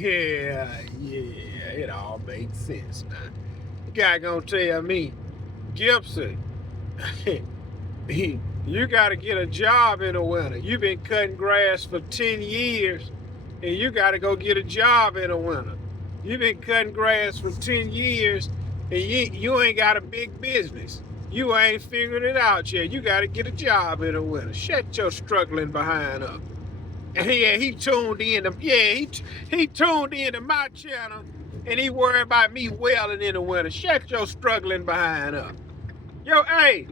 Yeah, it all makes sense now. The guy gonna tell me, Gibson, you gotta get a job in the winter. You've been cutting grass for 10 years and you gotta go get a job in the winter. You've been cutting grass for 10 years and you ain't got a big business. You ain't figured it out yet. You gotta get a job in the winter. Shut your struggling behind up. Yeah, he tuned in to he tuned into my channel and he worried about me wailing in the winter. Shut your struggling behind up. Yo, hey,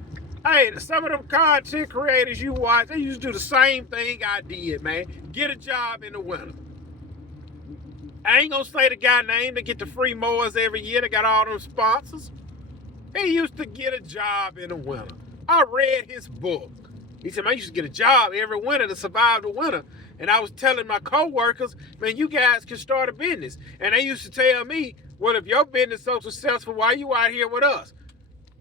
some of them content creators you watch, they used to do the same thing I did, man. Get a job in the winter. I ain't gonna say the guy name to get the free mowers every year. They got all them sponsors. He used to get a job in the winter. I read his book. He said, man, I used to get a job every winter to survive the winter. And I was telling my coworkers, man, you guys can start a business. And they used to tell me, well, if your business is so successful, why are you out here with us?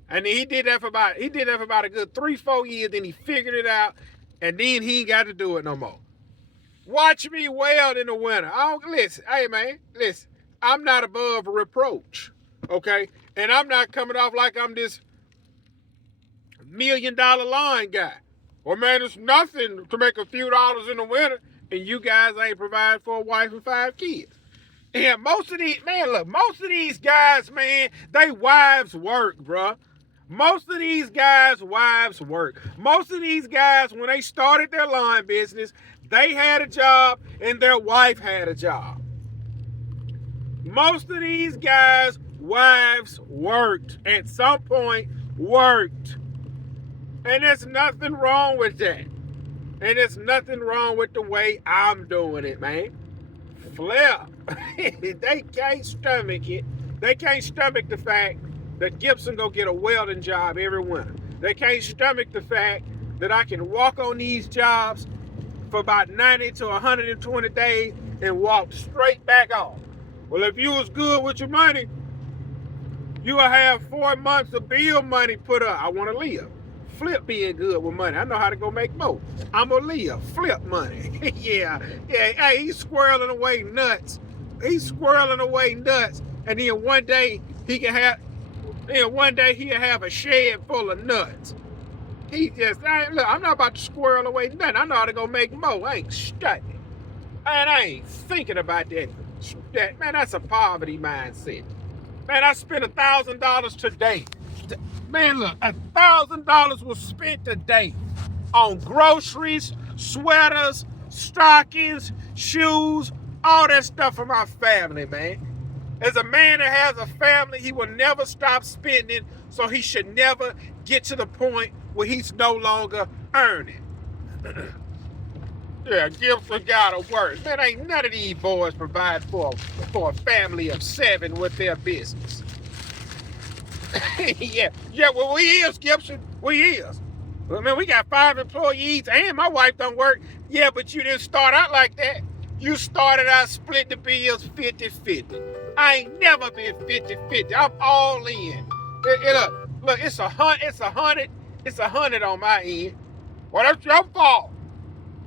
And then he did that for about a good 3-4 years. Then he figured it out, and then he ain't got to do it no more. Watch me weld in the winter. I don't listen. Hey man, listen. I'm not above reproach, okay? And I'm not coming off like I'm this $1 million line guy. Well, man, it's nothing to make a few dollars in the winter, and you guys ain't providing for a wife and 5 kids. Yeah, most of these guys, man, they wives work, bruh. Most of these guys' wives work. Most of these guys, when they started their lawn business, they had a job and their wife had a job. Most of these guys' wives worked at some point, worked. And there's nothing wrong with that. And there's nothing wrong with the way I'm doing it, man. Flip. They can't stomach it. They can't stomach the fact that Gibson go get a welding job every winter. They can't stomach the fact that I can walk on these jobs for about 90 to 120 days and walk straight back off. Well, if you was good with your money, you will have 4 months of bill money put up. I want to live. Flip being good with money. I know how to go make more. I'm going to live. Flip money. yeah. Hey, he's squirreling away nuts. And then one day he'll have a shed full of nuts. He just, look, I'm not about to squirrel away nothing. I know how to go make more. I ain't studying. And I ain't thinking about that. Man, that's a poverty mindset. Man, I spent $1,000 today. Man, look, $1,000 was spent today on groceries, sweaters, stockings, shoes, all that stuff for my family, man. As a man that has a family, he will never stop spending, so he should never get to the point where he's no longer earning. Yeah, Gibson gotta work. Man, ain't none of these boys provide for a family of 7 with their business. yeah, well, we is, Gibson. We is. Well, man, we got 5 employees and my wife don't work. Yeah, but you didn't start out like that. You started out split the bills 50-50. I ain't never been 50-50. I'm all in. Look, it's 100 on my end. Well, that's your fault.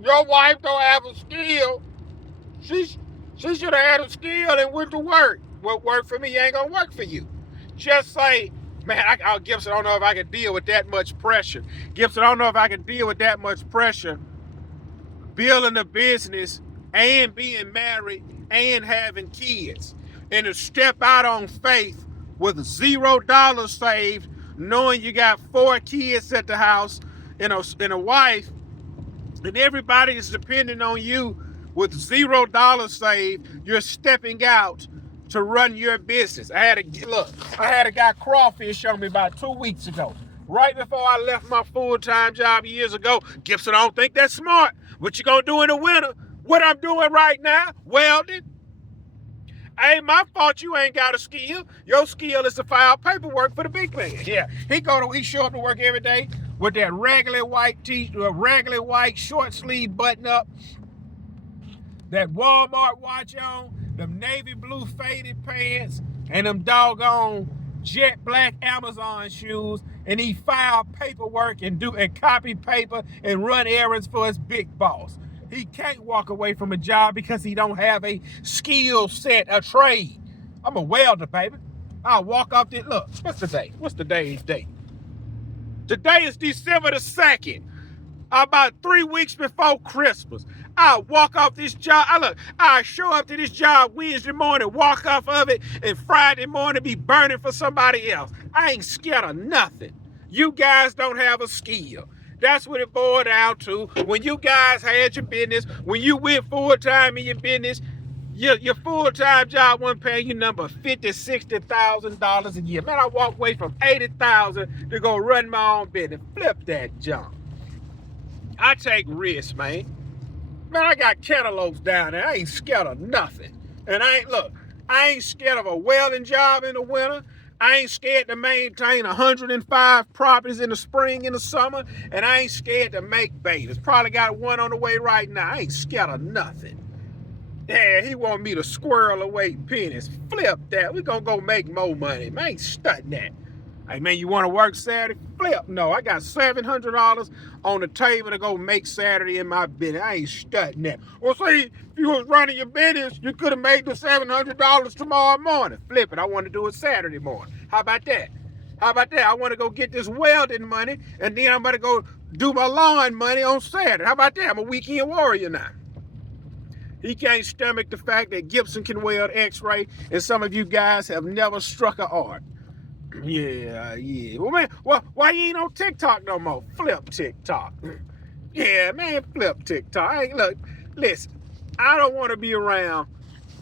Your wife don't have a skill. She should have had a skill and went to work. What worked for me ain't gonna work for you. Just say, man, Gibson, I don't know if I can deal with that much pressure. Gibson, I don't know if I can deal with that much pressure. Building a business and being married and having kids. And to step out on faith with $0 saved, knowing you got 4 kids at the house and a wife, and everybody is depending on you with $0 saved, you're stepping out to run your business. I had a guy crawfish on me about 2 weeks ago. Right before I left my full-time job years ago. Gibson, I don't think that's smart. What you gonna do in the winter? What I'm doing right now, welding. Ain't my fault you ain't got a skill. Your skill is to file paperwork for the big man. Yeah, he show up to work every day with that regular white short sleeve button up, that Walmart watch on, them navy blue faded pants, and them doggone jet black Amazon shoes, and he file paperwork and copy paper and run errands for his big boss. He can't walk away from a job because he don't have a skill set, a trade. I'm a welder, baby. I'll walk off this. Look, what's the day? What's today's date? Today is December the 2nd. About 3 weeks before Christmas. I'll walk off this job. I show up to this job Wednesday morning, walk off of it, and Friday morning be burning for somebody else. I ain't scared of nothing. You guys don't have a skill. That's what it boiled down to. When you guys had your business, when you went full-time in your business, your full-time job wasn't paying you number $50,000, $60,000 a year. Man, I walk away from $80,000 to go run my own business. Flip that junk. I take risks, man. Man, I got cantaloupes down there. I ain't scared of nothing. And I ain't scared of a welding job in the winter. I ain't scared to maintain 105 properties in the spring and the summer. And I ain't scared to make babies. Probably got one on the way right now. I ain't scared of nothing. Yeah, he want me to squirrel away pennies. Flip that. We gonna go make more money. Man, I ain't studying that. Hey, man, you want to work Saturday? Flip. No, I got $700 on the table to go make Saturday in my business. I ain't studying that. Well, see, if you was running your business, you could have made the $700 tomorrow morning. Flip it. I want to do it Saturday morning. How about that? How about that? I want to go get this welding money, and then I'm going to go do my lawn money on Saturday. How about that? I'm a weekend warrior now. He can't stomach the fact that Gibson can weld X-ray, and some of you guys have never struck an art. Yeah. Well, man, why you ain't on TikTok no more? Flip TikTok. Yeah, man, flip TikTok. Look, listen, I don't want to be around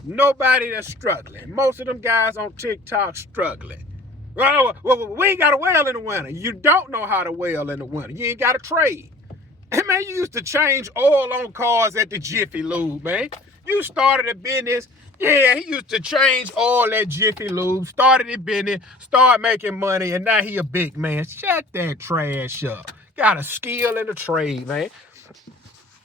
nobody that's struggling. Most of them guys on TikTok struggling. Well, we ain't got to weld in the winter. You don't know how to weld in the winter. You ain't got to trade. Hey, man, you used to change oil on cars at the Jiffy Lube, man. You started a business. Yeah, he used to change oil at Jiffy Lube, started a business, started making money, and now he a big man. Shut that trash up. Got a skill in the trade, man.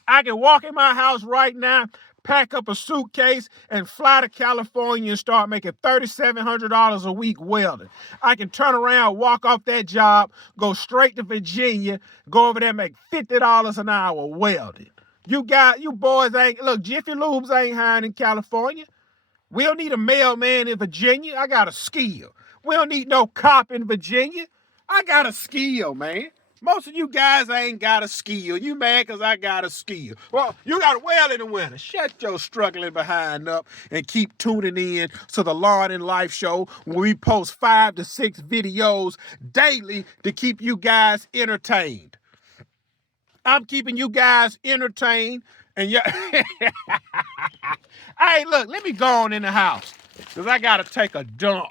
I can walk in my house right now, pack up a suitcase, and fly to California and start making $3,700 a week welding. I can turn around, walk off that job, go straight to Virginia, go over there and make $50 an hour welding. You boys ain't, look, Jiffy Lubes ain't hiring in California. We don't need a mailman in Virginia. I got a skill. We don't need no cop in Virginia. I got a skill, man. Most of you guys ain't got a skill. You mad because I got a skill. Well, you got to weld in the winter. Shut your struggling behind up and keep tuning in to the Lawn and Life Show, where we post 5 to 6 videos daily to keep you guys entertained. I'm keeping you guys entertained. And hey, look, let me go on in the house because I got to take a dump.